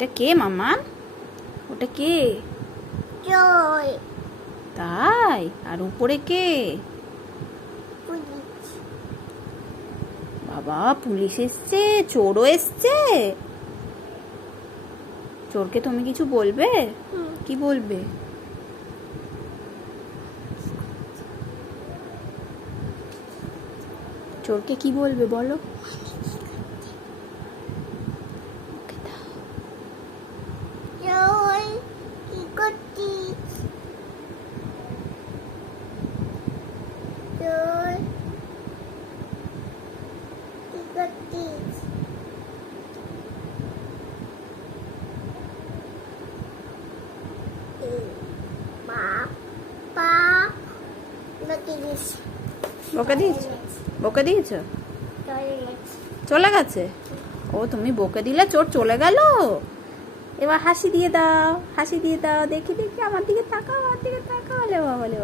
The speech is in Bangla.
এটা কে মামা? ওটা কে? চোর। তাই? আর উপরে কে? পুলিশ। বাবা, পুলিশ এসছে, চোরও এসছে। চোরকে তুমি কিছু বলবে? কি বলবে? চোরকে কি বলবে বলো? ওকে দাও। চোর, কি করছিস? চোর, কি করছিস? বাবা, বকে দিয়েছে। বকে দিয়েছ? বকে দিয়েছ? চলে গেছে। চলে গেছে? ও, তুমি বকে দিলে চোর চলে গেল? এবার হাসি দিয়ে দাও, হাসি দিয়ে দাও। দেখি দেখি, আমার দিকে তাকাও, আমার দিকে তাকাও। লে বাবা, লে বাবা।